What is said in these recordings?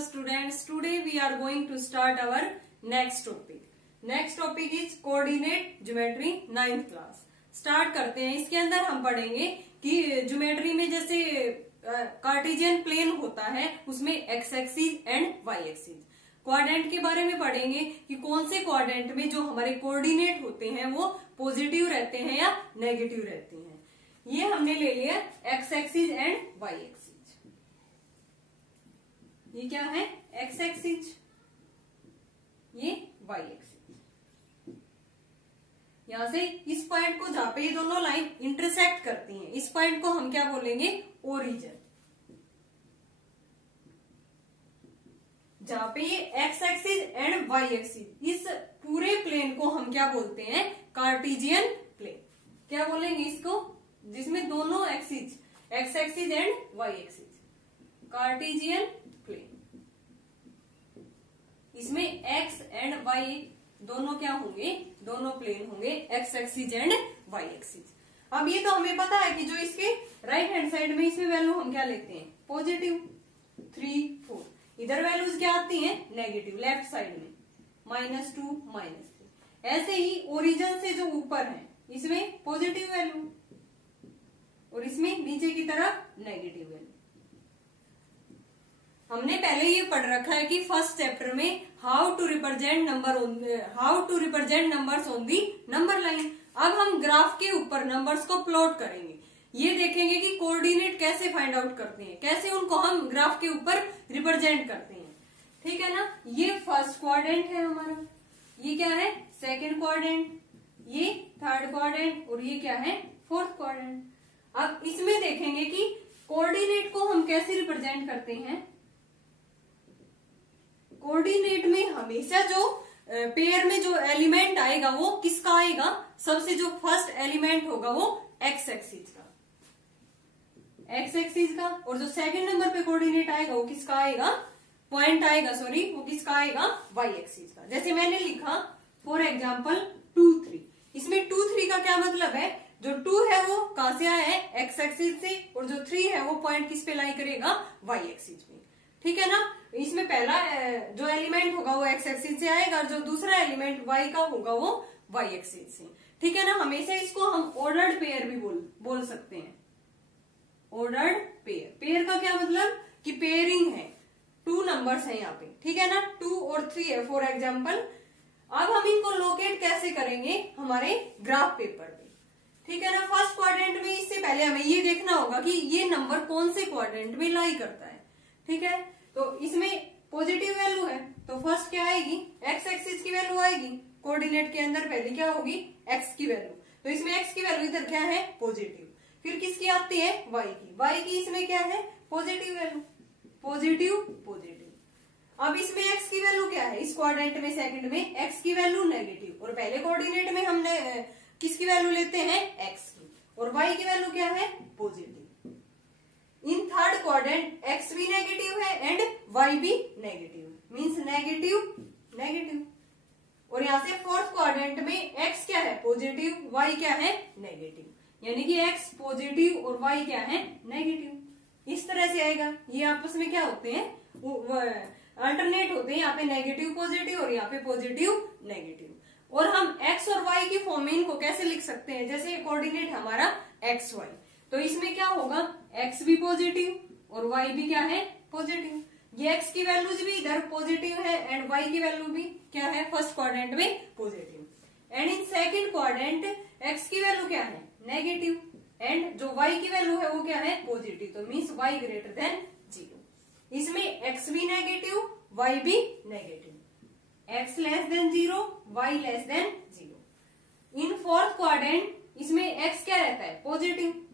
students, today we are going to start our next topic. Next topic is coordinate geometry 9th class. Start करते हैं. इसके अंदर हम पढ़ेंगे कि ज्योमेट्री में जैसे कार्टेशियन प्लेन होता है उसमें x axis and y axis. Quadrant के बारे में पढ़ेंगे कि कौन से क्वाड्रेंट में जो हमारे कोऑर्डिनेट होते हैं वो पॉजिटिव रहते हैं या नेगेटिव रहते हैं. ये हमने ले लिया x axis and y axis. ये क्या है? एक्स एक्सिस, ये वाई एक्सिस. यहां से इस पॉइंट को जहां पे ये दोनों लाइन इंटरसेक्ट करती हैं, इस पॉइंट को हम क्या बोलेंगे? ओरिजिन. जहां पे ये x axis and y axis, इस पूरे प्लेन को हम क्या बोलते हैं? Cartesian plane. क्या बोलेंगे इसको? जिसमें दोनों axis, x axis and y axis, Cartesian plane. इसमें एक्स एंड वाई दोनों क्या होंगे? दोनों प्लेन होंगे, x axis and y axis. अब ये तो हमें पता है कि जो इसके राइट हैंड साइड में इसमें वैल्यू हम क्या लेते हैं? पॉजिटिव 3, 4. इधर वैल्यूज क्या आती हैं? नेगेटिव. लेफ्ट साइड में -2, -3. ऐसे ही ओरिजिन से जो ऊपर है इसमें पॉजिटिव वैल्यू और इसमें नीचे की तरफ नेगेटिव वैल्यू. हमने पहले ये पढ़ रखा है कि फर्स्ट चैप्टर में how to represent numbers on the number line. अब हम ग्राफ के ऊपर नंबर्स को प्लॉट करेंगे. ये देखेंगे कि कोऑर्डिनेट कैसे फाइंड आउट करते हैं, कैसे उनको हम ग्राफ के ऊपर रिप्रेजेंट करते हैं. ठीक है ना? ये फर्स्ट क्वाड्रेंट है हमारा, ये क्या है? सेकेंड क्वाड्रेंट, ये थर्ड क्वाड्रेंट और ये क्या है? Fourth quadrant. अब इसमें देखेंगे कि कोऑर्डिनेट को हम कैसे रिप्रेजेंट करते हैं. कोऑर्डिनेट में हमेशा जो पेयर में जो एलिमेंट आएगा वो किसका आएगा? सबसे जो फर्स्ट एलिमेंट होगा वो एक्स एक्सिस का, और जो सेकंड नंबर पे कोऑर्डिनेट आएगा वो किसका आएगा? पॉइंट आएगा, सॉरी, वो किसका आएगा? वाई एक्सिस का. जैसे मैंने लिखा फॉर एग्जाम्पल 2, 3. इसमें 2, 3 का क्या मतलब है? जो 2 है वो कहां से आया है? एक्स एक्सिस से, और जो 3 है वो पॉइंट किस पे लाई करेगा? वाई एक्सिस पे. ठीक है ना? इसमें पहला जो एलिमेंट होगा वो एक्स एक्सिस से आएगा और जो दूसरा एलिमेंट वाई का होगा वो वाई एक्सिस से. ठीक है ना? हमेशा इसको हम ऑर्डर्ड पेयर भी बोल सकते हैं. Ordered pair. पेयर का क्या मतलब? कि पेयरिंग है, 2 नंबर्स है यहाँ पे. ठीक है ना? 2 और 3 है फॉर एग्जाम्पल. अब हम इनको लोकेट कैसे करेंगे? हमारे ग्राफ पेपर पे. ठीक है ना? फर्स्ट क्वाड्रेंट में इससे पहले हमें ये देखना होगा कि ये नंबर कौन से क्वाड्रेंट में लाई करता है. ठीक है? तो इसमें पॉजिटिव वैल्यू है तो फर्स्ट क्या आएगी? एक्स एक्सिस की वैल्यू आएगी. कोऑर्डिनेट के अंदर पहले क्या होगी? एक्स की वैल्यू. तो इसमें एक्स की वैल्यू इधर क्या है? पॉजिटिव. फिर किसकी आती है? वाई की. वाई की इसमें क्या है? Positive value. Positive, positive. अब इसमें एक्स की वैल्यू क्या है? इस क्वाड्रेंट में सेकंड में एक्स की वैल्यू नेगेटिव, और पहले कोऑर्डिनेट में हमने किसकी वैल्यू लेते हैं? एक्स की. और वाई की वैल्यू क्या है? Positive. In third quadrant x भी नेगेटिव है एंड वाई भी नेगेटिव, मींस नेगेटिव, नेगेटिव. और यहाँ से फोर्थ क्वाड्रेंट में एक्स क्या है? पॉजिटिव, वाई क्या है? नेगेटिव. यानी कि एक्स पॉजिटिव और वाई क्या है? नेगेटिव. इस तरह से आएगा. ये आपस में क्या होते हैं? अल्टरनेट होते हैं. यहाँ पे नेगेटिव पॉजिटिव और यहाँ पे पॉजिटिव नेगेटिव. और हम एक्स और वाई की फॉर्म में इनको कैसे लिख सकते हैं? जैसे कोऑर्डिनेट हमारा एक्स वाई, तो इसमें क्या होगा? एक्स भी पॉजिटिव और वाई भी क्या है? पॉजिटिव. ये एक्स की वैल्यूज भी इधर पॉजिटिव है एंड वाई की वैल्यू भी क्या है? फर्स्ट क्वाड्रेंट में positive. And in second quadrant x की वैल्यू क्या है? नेगेटिव, एंड जो वाई की वैल्यू है वो क्या है? पॉजिटिव. तो मीन्स वाई ग्रेटर देन 0. इसमें एक्स भी नेगेटिव, वाई भी negative. X less than 0, y less than 0. In fourth quadrant इसमें एक्स क्या रहता है? पॉजिटिव,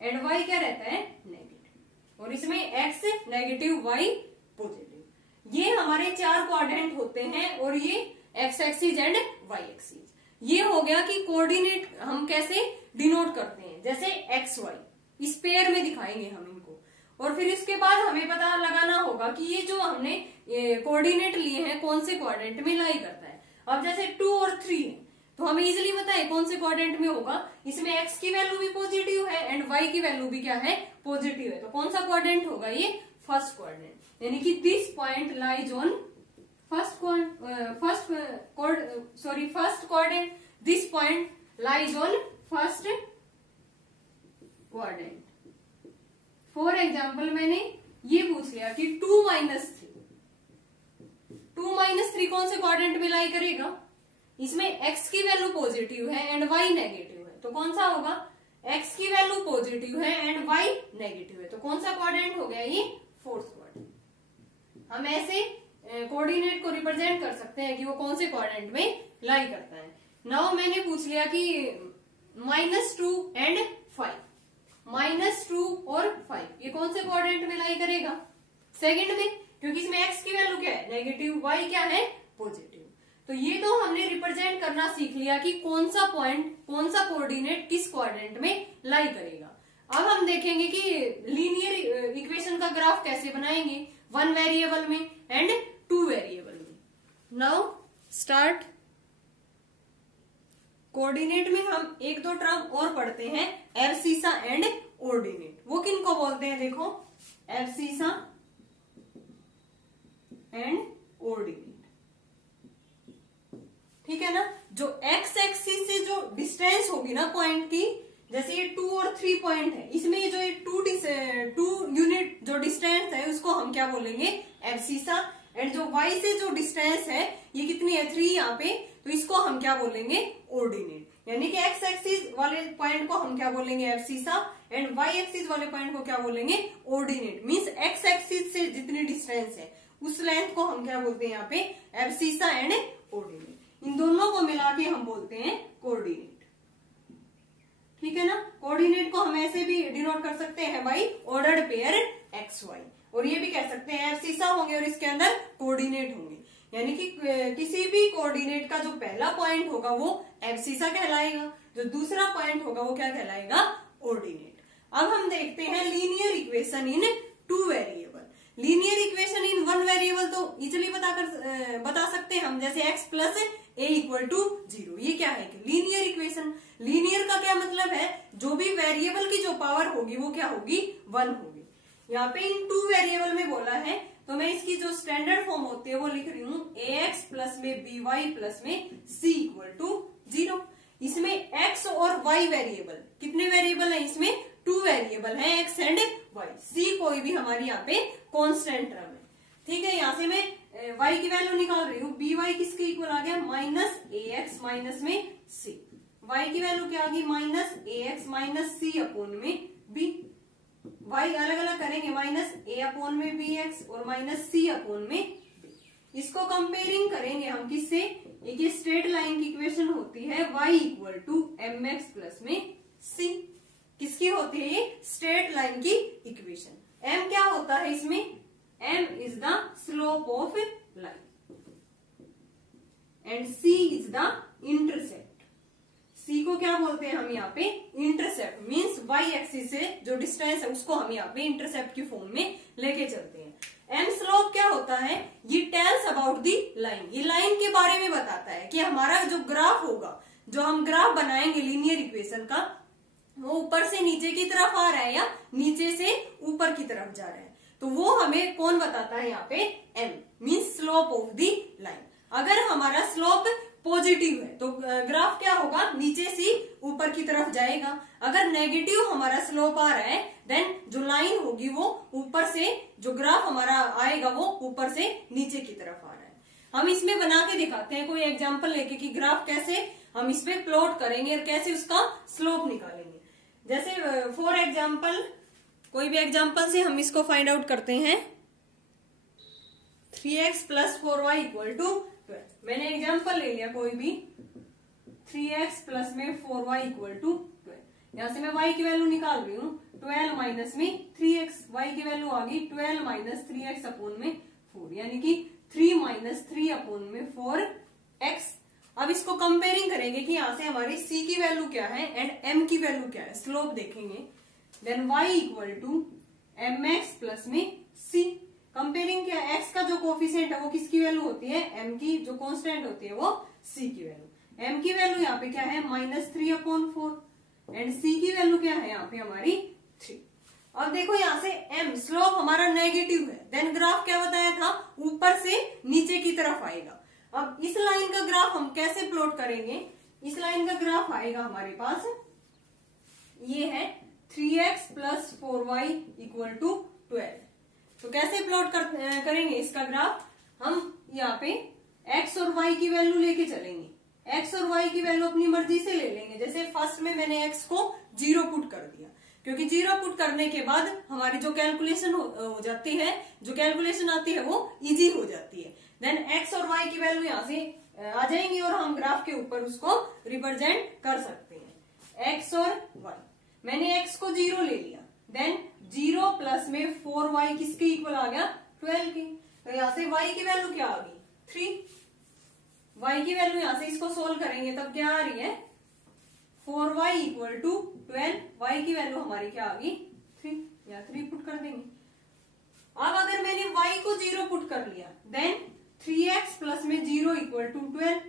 एंड वाई क्या रहता है? नेगेटिव. और इसमें एक्स नेगेटिव, वाई पॉजिटिव. ये हमारे 4 क्वाड्रेंट होते हैं और ये x axis and y axis. ये हो गया कि कोऑर्डिनेट हम कैसे डिनोट करते हैं. जैसे एक्स वाई इस पेयर में दिखाएंगे हम इनको. और फिर इसके बाद हमें पता लगाना होगा कि ये जो हमने कोऑर्डिनेट लिए हैं कौन से क्वाड्रेंट में लाई करता है. अब जैसे 2 और 3 है तो हमें इजिली पता है कौन से क्वाड्रेंट में होगा. इसमें एक्स की वैल्यू भी पॉजिटिव है एंड वाई की वैल्यू भी क्या है? पॉजिटिव है. तो कौन सा क्वाड्रेंट होगा? ये फर्स्ट क्वाड्रेंट, यानी कि this point lies on first quadrant, this point lies on first quadrant. For example मैंने ये पूछ लिया कि 2 - 3 कौन से क्वाड्रेंट में लाई करेगा? इसमें x की वैल्यू पॉजिटिव है एंड y नेगेटिव है, तो कौन सा होगा? x की वैल्यू पॉजिटिव है एंड y नेगेटिव है, तो कौन सा क्वाड्रेंट हो गया? ये फोर्थ क्वाड्रेंट। हम ऐसे कोऑर्डिनेट को रिप्रेजेंट कर सकते हैं कि वो कौन से क्वाड्रेंट में लाई करता है। नाउ मैंने पूछ लिया कि -2 एंड 5, -2 और 5 ये कौन से क्वाड्रेंट में लाई करेगा? सेकंड में, क्योंकि इसमें x की वैल्यू क्या है? नेगेटिव, y क्या है? पॉजिटिव। तो ये तो हमने रिप्रेजेंट करना सीख लिया कि कौन सा पॉइंट, कौन सा कोऑर्डिनेट किस क्वाड्रेंट में लाई करेगा। अब हम देखेंगे कि लीनियर इक्वेशन का ग्राफ कैसे बनाएंगे, 1 वेरिएबल में एंड 2 वेरिएबल में। Now start. कोऑर्डिनेट में हम 1-2 टर्म और पढ़ते हैं, एब्सिसा एंड ऑर्डिनेट। वो किनको बोलते हैं? देखो, एब्सिसा एंड ऑर्डिनेट, ठीक है ना। जो एक्स एक्सिस से जो डिस्टेंस होगी ना पॉइंट की, जैसे ये 2 और 3 पॉइंट है, इसमें जो ये 2 यूनिट जो डिस्टेंस है उसको हम क्या बोलेंगे? एब्सिसा। एंड जो y से जो डिस्टेंस है ये कितनी है? 3 यहाँ पे, तो इसको हम क्या बोलेंगे? ऑर्डिनेट। यानी कि एक्स एक्सिस वाले पॉइंट को हम क्या बोलेंगे? एब्सिसा, एंड y एक्सिस वाले पॉइंट को क्या बोलेंगे? ऑर्डिनेट। मीन्स एक्स एक्सिस से जितनी डिस्टेंस है उस लेंथ को हम क्या बोलते हैं यहाँ पे? Abscissa and ordinate. इन दोनों को मिला के हम बोलते हैं कोऑर्डिनेट, ठीक है ना। कोऑर्डिनेट को हम ऐसे भी डिनोट कर सकते हैं by ordered pair x y, और ये भी कह सकते हैं एब्सिसा होंगे और इसके अंदर कोऑर्डिनेट होंगे, यानी कि किसी भी कोऑर्डिनेट का जो पहला पॉइंट होगा वो एब्सिसा कहलाएगा, जो दूसरा पॉइंट होगा वो क्या कहलाएगा? ऑर्डिनेट। अब हम देखते हैं linear equation in 2 variable. Linear equation in 1 variable तो इजिली बता सकते हैं हम, जैसे x plus a equal to 0। ये क्या है? कि लीनियर इक्वेशन। लीनियर का क्या मतलब है? जो भी वेरिएबल की जो पावर होगी वो क्या होगी? 1 होगी। यहाँ पे इन 2 वेरिएबल में बोला है, तो मैं इसकी जो स्टैंडर्ड फॉर्म होती है वो लिख रही हूँ, ax प्लस में by प्लस में c इक्वल टू 0। इसमें x और y वेरिएबल, कितने वेरिएबल है? इसमें 2 वेरिएबल है, x एंड y। c कोई भी हमारी यहाँ पे कांस्टेंट टर्म है, ठीक है। यहाँ से मैं y की वैल्यू निकाल रही हूँ, by किसके इक्वल आ गया? -ax माइनस में c। y की वैल्यू क्या आ गई? -ax माइनस c अपॉन में b। y अलग अलग करेंगे, -a अपॉन में bx और -c अपॉन में b। इसको कंपेयरिंग करेंगे हम किससे? एक ये स्ट्रेट लाइन की इक्वेशन होती है y equal to mx plus में c। किसकी होती है ये? स्ट्रेट लाइन की इक्वेशन। m क्या होता है इसमें? m is the slope of line and c is the intercept. c को क्या बोलते हैं हम यहाँ पे? इंटरसेप्ट। मीन्स y एक्सिस से जो डिस्टेंस है उसको हम यहाँ पे इंटरसेप्ट की फॉर्म में लेके चलते हैं। m स्लोप क्या होता है? ये टेल्स अबाउट दी लाइन, ये लाइन के बारे में बताता है कि हमारा जो ग्राफ होगा, जो हम ग्राफ बनाएंगे लीनियर इक्वेशन का, वो ऊपर से नीचे की तरफ आ रहा है या नीचे से ऊपर की तरफ जा रहा है, तो वो हमें कौन बताता है यहाँ पे? m means slope of the line. अगर हमारा स्लोप पॉजिटिव है तो ग्राफ क्या होगा? नीचे से ऊपर की तरफ जाएगा। अगर नेगेटिव हमारा स्लोप आ रहा है देन जो लाइन होगी वो ऊपर से, जो ग्राफ हमारा आएगा वो ऊपर से नीचे की तरफ आ रहा है। हम इसमें बना के दिखाते हैं कोई एग्जांपल लेके कि ग्राफ कैसे हम इस पे प्लॉट करेंगे और कैसे उसका स्लोप निकालेंगे। जैसे फॉर एग्जाम्पल, कोई भी एग्जाम्पल से हम इसको फाइंड आउट करते हैं। 3x plus 4y equal to 12। मैंने एग्जाम्पल ले लिया कोई भी, 3x प्लस में 4y इक्वल टू 12। यहां से मैं y की वैल्यू निकाल रही हूँ, 12 माइनस में 3x, y की वैल्यू आ गई 12 माइनस 3x अपॉन में 4, यानी कि 3 माइनस 3 अपॉन में 4x। अब इसको कंपेयरिंग करेंगे कि यहाँ से हमारी c की वैल्यू क्या है एंड m की वैल्यू क्या है, स्लोप देखेंगे। Then y equal to mx plus में c। कंपेयरिंग क्या, x का जो कोफिशिएंट है वो किसकी वैल्यू होती है? m की। जो कांस्टेंट होती है वो c की वैल्यू। m की वैल्यू यहाँ पे क्या है? -3 अपॉन 4 एंड c की वैल्यू क्या है यहाँ पे हमारी 3। अब देखो यहाँ से m स्लोप हमारा नेगेटिव है, देन ग्राफ क्या बताया था, ऊपर से नीचे की तरफ आएगा। अब इस लाइन का ग्राफ हम कैसे प्लॉट करेंगे, इस लाइन का ग्राफ आएगा हमारे पास, ये है 3x plus 4y equal to 12। तो कैसे प्लॉट करेंगे इसका ग्राफ, हम यहाँ पे x और y की वैल्यू लेके चलेंगे, x और y की वैल्यू अपनी मर्जी से ले लेंगे। जैसे फर्स्ट में मैंने x को 0 पुट कर दिया, क्योंकि 0 पुट करने के बाद हमारी जो कैलकुलेशन हो जाती है, जो कैलकुलेशन आती है वो इजी हो जाती है। देन x और y की वैल्यू यहाँ से आ जाएंगी और हम ग्राफ के ऊपर उसको रिप्रेजेंट कर सकते हैं। x और y, मैंने x को 0 ले लिया, देन 0 प्लस में 4y किसके इक्वल आ गया, 12 की। तो यहाँ से y की वैल्यू क्या आ गई, 3। y की वैल्यू यहाँ से इसको सोल्व करेंगे तब क्या आ रही है, 4y इक्वल टू 12। y की वैल्यू हमारी क्या आ गई, 3, या 3 पुट कर देंगे। अब अगर मैंने y को 0 पुट कर लिया, देन 3x प्लस में 0 इक्वल टू 12,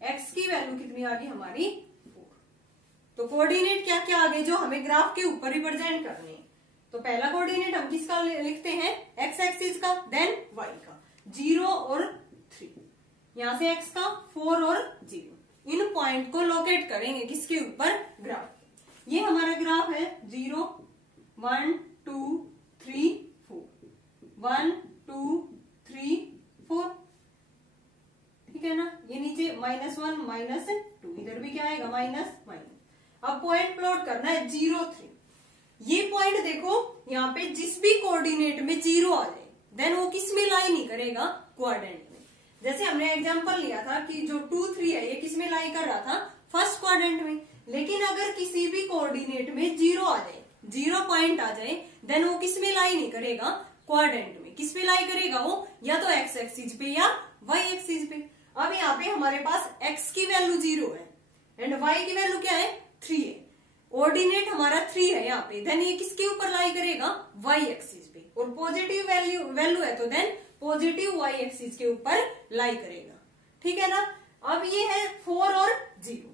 x की वैल्यू कितनी आ गई हमारी, 4। तो कोऑर्डिनेट क्या क्या आ गए जो हमें ग्राफ के ऊपर रिप्रेजेंट करने हैं। तो पहला कोऑर्डिनेट हम किसका लिखते हैं, x एक्सिस का, देन y का 0 और 3, यहां से x का 4 और 0। इन पॉइंट को लोकेट करेंगे किसके ऊपर, ग्राफ। ये हमारा ग्राफ है 0 1 2 3 4, 1 2 3 4, ठीक है ना। ये नीचे -1 -2, इधर भी क्या आएगा, माइनस माइनस। अब पॉइंट प्लॉट करना है 0 3। ये पॉइंट देखो यहाँ पे जिस भी कोऑर्डिनेट में 0 आ जाए, देन वो किस में लाई नहीं करेगा, क्वाड्रेंट में। जैसे हमने एग्जांपल लिया था कि जो 2 3 है ये किस में लाई कर रहा था, फर्स्ट क्वाड्रेंट में। लेकिन अगर किसी भी कोऑर्डिनेट में 0 आ जाए, 0 पॉइंट आ जाए, देन वो किस में लाई नहीं करेगा, क्वाड्रेंट में। किस में लाई करेगा वो, या तो x एक्सिस पे या y एक्सिस पे। अब यहाँ पे हमारे पास x की वैल्यू 0 है एंड y की वैल्यू क्या है, 3 है। ऑर्डिनेट हमारा 3 है यहाँ पे, देन ये किसके ऊपर लाई करेगा, y एक्सिस पे। और पॉजिटिव वैल्यू है तो देन पॉजिटिव y एक्सिस के ऊपर लाई करेगा, ठीक है ना। अब ये है 4 और 0,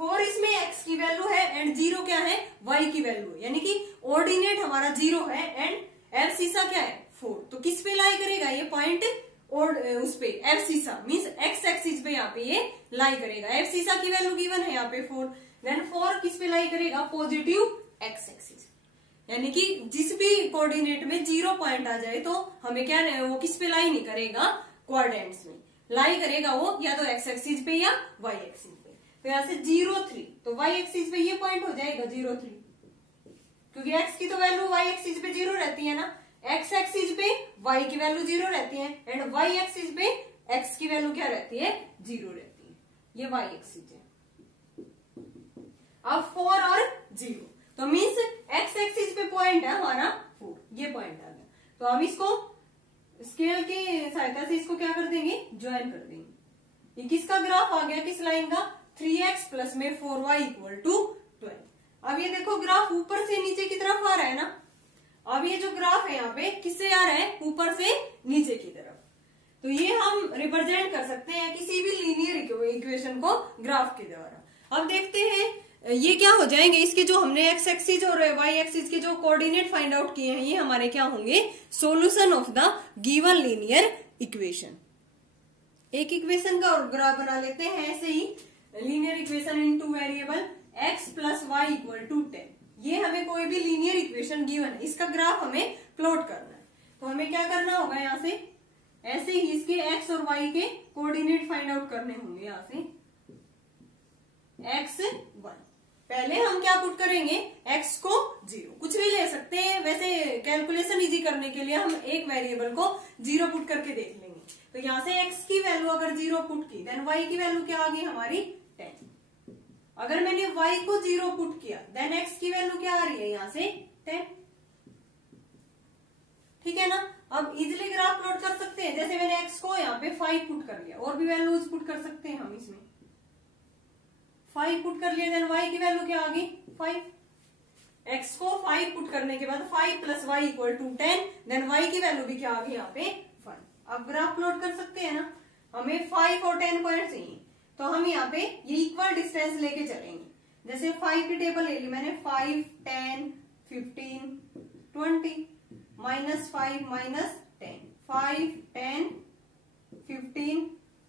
4 इसमें x की वैल्यू है एंड 0 क्या है, y की वैल्यू है। यानी कि ऑर्डिनेट हमारा 0 है एंड एब्सिसा क्या है, 4। तो किस पे लाई करेगा ये पॉइंट, और उस पे एब्सिसा मींस x एक्सिस पे यहाँ पे ये लाई करेगा। एब्सिसा की वैल्यू गिवन है यहाँ पे 4, देन 4 किस पे लाई करेगा, पॉजिटिव x एक्सिस। यानी कि जिस भी कोऑर्डिनेट में 0 पॉइंट आ जाए तो हमें क्या, वो किस पे लाई नहीं करेगा, क्वाड्रेंट्स में लाई करेगा वो, या तो x एक्सिस पे या y एक्सिस पे। तो यहाँ से 0 3, तो y एक्सिस पे ये पॉइंट हो जाएगा 0 3, क्योंकि x की तो वैल्यू y एक्सिस पे 0 रहती है ना। x एक्सिस पे y की वैल्यू 0 रहती है एंड y एक्सिस पे x की वैल्यू क्या रहती है, 0 रहती है। ये y एक्सिस है। अब 4 और 0, तो मीन्स x एक्सिस पे पॉइंट है हमारा 4, ये पॉइंट आ गया। तो हम इसको स्केल की सहायता से इसको क्या कर देंगे, ज्वाइन कर देंगे। ये किसका ग्राफ आ गया, किस लाइन का, 3x प्लस में 4y इक्वल टू 12। अब ये देखो ग्राफ ऊपर से नीचे की तरफ आ रहा है ना। अब ये जो ग्राफ है यहाँ पे किससे आ रहा है, ऊपर से नीचे की तरफ। तो ये हम रिप्रेजेंट कर सकते हैं किसी भी लीनियर इक्वेशन को ग्राफ के द्वारा। अब देखते हैं ये क्या हो जाएंगे, इसके जो हमने x एक्सिस और y एक्सिस के जो कोऑर्डिनेट फाइंड आउट किए हैं, ये हमारे क्या होंगे, solution of the given linear equation. एक इक्वेशन का और ग्राफ बना लेते हैं ऐसे ही, linear equation in 2 variable x plus Y equal to 10। ये हमें कोई भी लीनियर इक्वेशन गिवन है, इसका ग्राफ हमें प्लॉट करना है। तो हमें क्या करना होगा, यहाँ से ऐसे ही इसके x और y के कोऑर्डिनेट फाइंड आउट करने होंगे। यहाँ से x 1, पहले हम क्या पुट करेंगे, x को 0, कुछ भी ले सकते हैं। वैसे कैलकुलेशन इजी करने के लिए हम एक वेरिएबल को 0 पुट करके देख लेंगे। तो यहाँ से x की वैल्यू अगर 0 पुट की, देन y की वैल्यू क्या आ गई हमारी 10। अगर मैंने y को 0 पुट किया, देन x की वैल्यू क्या आ रही है यहाँ से 10, ठीक है ना। अब इजिली ग्राफ प्लॉट कर सकते हैं। जैसे मैंने x को यहाँ पे 5 पुट कर लिया, और भी वैल्यूज पुट कर सकते हैं हम इसमें। 5 पुट कर लिया, देन y की वैल्यू क्या आ गई 5। x को 5 पुट करने के बाद 5 plus Y equal to 10, then y की वैल्यू भी क्या आ गई यहाँ पे 5। अब ग्राफ प्लॉट कर सकते हैं ना। हमें 5 और 10 पॉइंट चाहिए, तो हम यहाँ पे ये इक्वल डिस्टेंस लेके चलेंगे। जैसे 5 की टेबल ले ली मैंने, 5 10 15 20, -5 -10, 5 10 15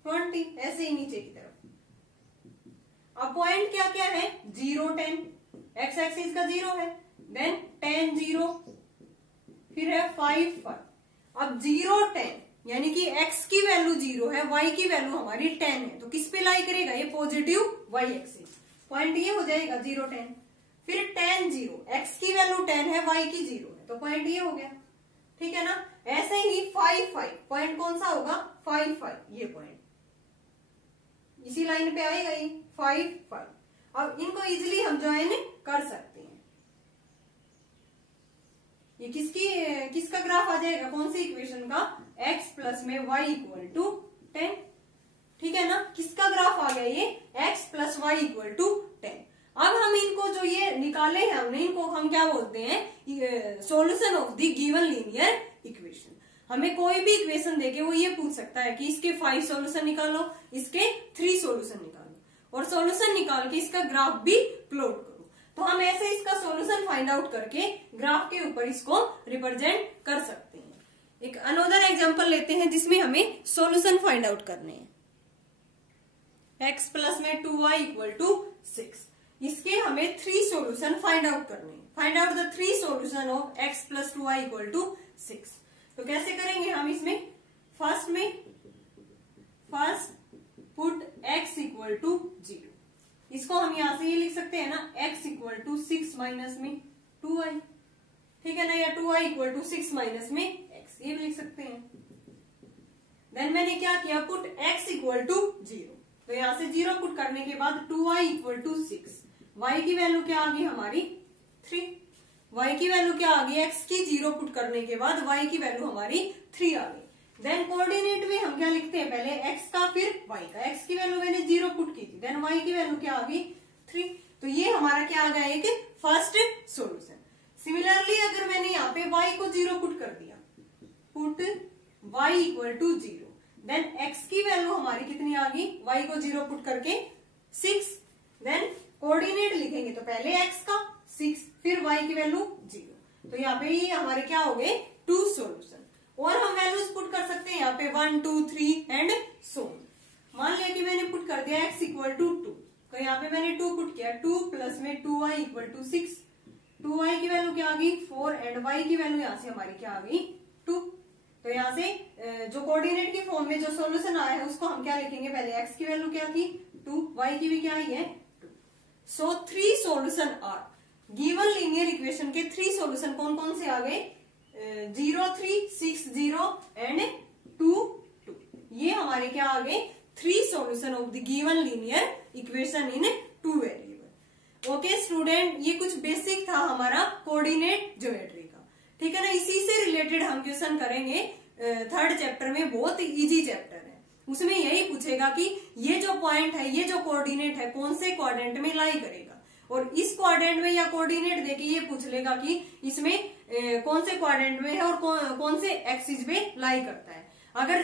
20, ऐसे ही नीचे की तरफ। अब पॉइंट क्या क्या है, 0 10, एक्स एक्सिस का 0 है, देन 10 0, फिर है 5 5। अब 0 10 यानी कि x की वैल्यू 0 है, y की वैल्यू हमारी 10 है, तो किस पे लाई करेगा, ये पॉजिटिव y एक्सिस। पॉइंट ये हो जाएगा 0 10। फिर 10 0, x की वैल्यू 10 है, y की 0 है, तो पॉइंट ये हो गया, ठीक है ना। ऐसे ही 5 5, पॉइंट कौन सा होगा, 5 5, ये पॉइंट इसी लाइन पे आएगा ये 5 5। अब इनको इजिली हम ज्वाइन कर सकते हैं। ये किसका ग्राफ आ जाएगा, कौन सी इक्वेशन का, x प्लस में y इक्वल टू 10, ठीक है ना। किसका ग्राफ आ गया ये, x plus Y equal to 10। अब हम इनको जो ये निकाले हैं हमने, इनको हम क्या बोलते हैं, solution of the given linear equation. हमें कोई भी इक्वेशन देके वो ये पूछ सकता है कि इसके 5 सॉल्यूशन निकालो, इसके 3 सॉल्यूशन निकालो, और सॉल्यूशन निकाल के इसका ग्राफ भी प्लॉट करो। तो हम ऐसे इसका सॉल्यूशन फाइंड आउट करके ग्राफ के ऊपर इसको रिप्रेजेंट कर सकते हैं। एक अनदर एग्जांपल लेते हैं जिसमें हमें सॉल्यूशन फाइंड आउट करने हैं। x प्लस में 2y इक्वल टू 6, इसके हमें 3 सॉल्यूशन फाइंड आउट करने हैं। Find out the 3 solution of x plus 2y equal to 6। तो कैसे करेंगे हम इसमें, first put x equal to 0, इसको हम यहां से ये लिख सकते हैं ना, x इक्वल टू 6 माइनस में 2y, ठीक है ना, या 2y इक्वल टू 6 माइनस में x, ये भी लिख सकते हैं। देन मैंने क्या किया, पुट x इक्वल टू 0, तो यहां से 0 पुट करने के बाद 2y इक्वल टू 6, y की वैल्यू क्या आ गई हमारी 3, y की वैल्यू क्या आ गई, x की 0 पुट करने के बाद y की वैल्यू हमारी 3 आ गई। देन कोऑर्डिनेट में हम क्या लिखते हैं, पहले x का फिर y का, x की वैल्यू मैंने 0 पुट की थी, देन y की वैल्यू क्या आ गई 3, तो ये हमारा क्या आ गया एक फर्स्ट सोल्यूशन। सिमिलरली अगर मैंने यहाँ पे y को 0 पुट कर दिया, put y equal to 0, then x की वैल्यू हमारी कितनी आ गई, y को 0 पुट करके 6, देन कोऑर्डिनेट लिखेंगे तो पहले x का 6, फिर y की वैल्यू 0, तो यहाँ पे ये हमारे क्या हो गए 2 सॉल्यूशन। और हम वैल्यूज पुट कर सकते हैं यहाँ पे 1 2 3 एंड सो। मान लिया कि मैंने पुट कर दिया x इक्वल टू 2, तो यहाँ पे मैंने 2 पुट किया, 2 प्लस में 2y इक्वल टू 6, 2y की वैल्यू क्या आ गई 4 एंड y की वैल्यू यहाँ से हमारी क्या आ गई 2। तो यहाँ से जो कोऑर्डिनेट की फॉर्म में जो सॉल्यूशन आया है उसको हम क्या लिखेंगे, पहले x की वैल्यू क्या थी 2, y की भी क्या आई है 2। So 3 solution are given linear equation के 3 सॉल्यूशन कौन कौन से आ गए, 0 3 6 0 एंड 2 2, ये हमारे क्या आ गए 3 solution of the given linear equation in 2 variable. Okay student, ये कुछ बेसिक था हमारा कोऑर्डिनेट ज्योमेट्री का, ठीक है ना। इसी से रिलेटेड हम क्वेश्चन करेंगे 3rd चैप्टर में, बहुत इजी चैप्टर है। उसमें यही पूछेगा कि ये जो पॉइंट है, ये जो कोऑर्डिनेट है, कौन से क्वाड्रेंट में लाई करेगा, और इस क्वाड्रेंट में या कोऑर्डिनेट देके ये पूछ लेगा कि इसमें कौन से क्वाड्रेंट में है और कौन से एक्सिस पे लाई करता है। अगर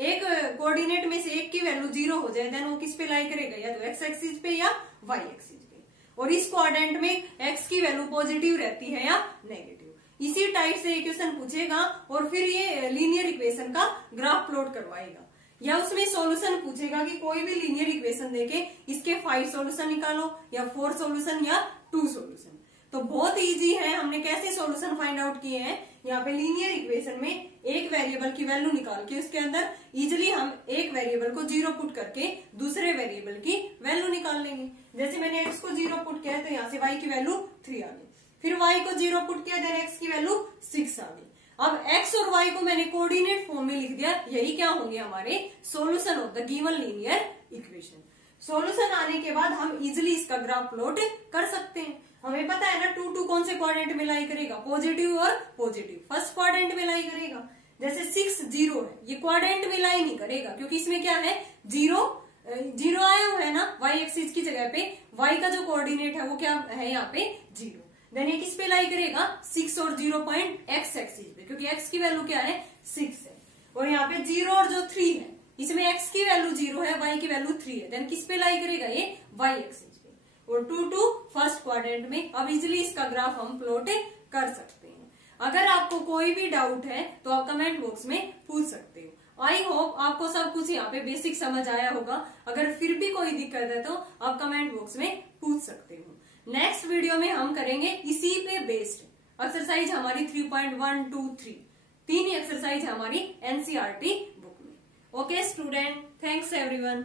एक कोऑर्डिनेट में से एक की वैल्यू 0 हो जाए, देन वो किस पे लाई करेगा, या तो एक्स एक्सिस पे या वाई एक्सिस पे, और इस क्वाड्रेंट में एक्स की वैल्यू पॉजिटिव रहती है या नेगेटिव। इसी टाइप से क्वेश्चन पूछेगा और फिर ये लीनियर इक्वेशन का ग्राफ प्लॉट करवाएगा, या उसमें सॉल्यूशन पूछेगा कि कोई भी लीनियर इक्वेशन देके इसके 5 सॉल्यूशन निकालो, या 4 सॉल्यूशन या 2 सॉल्यूशन। तो बहुत इजी है। हमने कैसे सॉल्यूशन फाइंड आउट किए हैं, यहाँ पे लीनियर इक्वेशन में एक वेरिएबल की वैल्यू निकाल के उसके अंदर इजिली हम एक वेरिएबल को 0 पुट करके दूसरे वेरिएबल की वैल्यू निकाल लेंगे। जैसे मैंने x को 0 पुट किया है तो यहाँ से y की वैल्यू 3 आ गई, फिर y को 0 पुट किया, देन x की वैल्यू 6 आ गई। अब x और y को मैंने कोऑर्डिनेट फॉर्म में लिख दिया, यही क्या होंगे हमारे solution of the given linear equation. Solution आने के बाद हम इजिली इसका ग्राफ प्लॉट कर सकते हैं। हमें पता है ना 2 2 कौन से क्वाड्रेंट में लाई करेगा, पॉजिटिव और पॉजिटिव, फर्स्ट क्वाड्रेंट में लाई करेगा। जैसे 6 0 है, ये क्वाड्रेंट में लाई नहीं करेगा क्योंकि इसमें क्या है 0 आया हुआ है ना y एक्सिस की जगह पे, y का जो कोऑर्डिनेट है वो क्या है यहाँ पे 0। देन ये किस पे लाई करेगा 6 और 0 पॉइंट x एक्सिस पे, क्योंकि x की वैल्यू क्या है 6 है, और यहाँ पे 0 और जो 3 है इसमें x की वैल्यू 0 है, y की वैल्यू 3 है, देन किस पे लाई करेगा ये y एक्सिस पे, और 2 2 फर्स्ट क्वाड्रेंट में। अब इजिली इसका ग्राफ हम प्लॉट कर सकते हैं। अगर आपको कोई भी डाउट है तो आप कमेंट बॉक्स में पूछ सकते हो। आई होप आपको सब कुछ यहाँ पे बेसिक समझ आया होगा। अगर फिर भी कोई दिक्कत है तो आप कमेंट बॉक्स में पूछ सकते हो। नेक्स्ट वीडियो में हम करेंगे इसी पे बेस्ड एक्सरसाइज हमारी 3.1, 2, 3 तीन एक्सरसाइज हमारी एनसीईआरटी बुक में। Okay student, thanks everyone.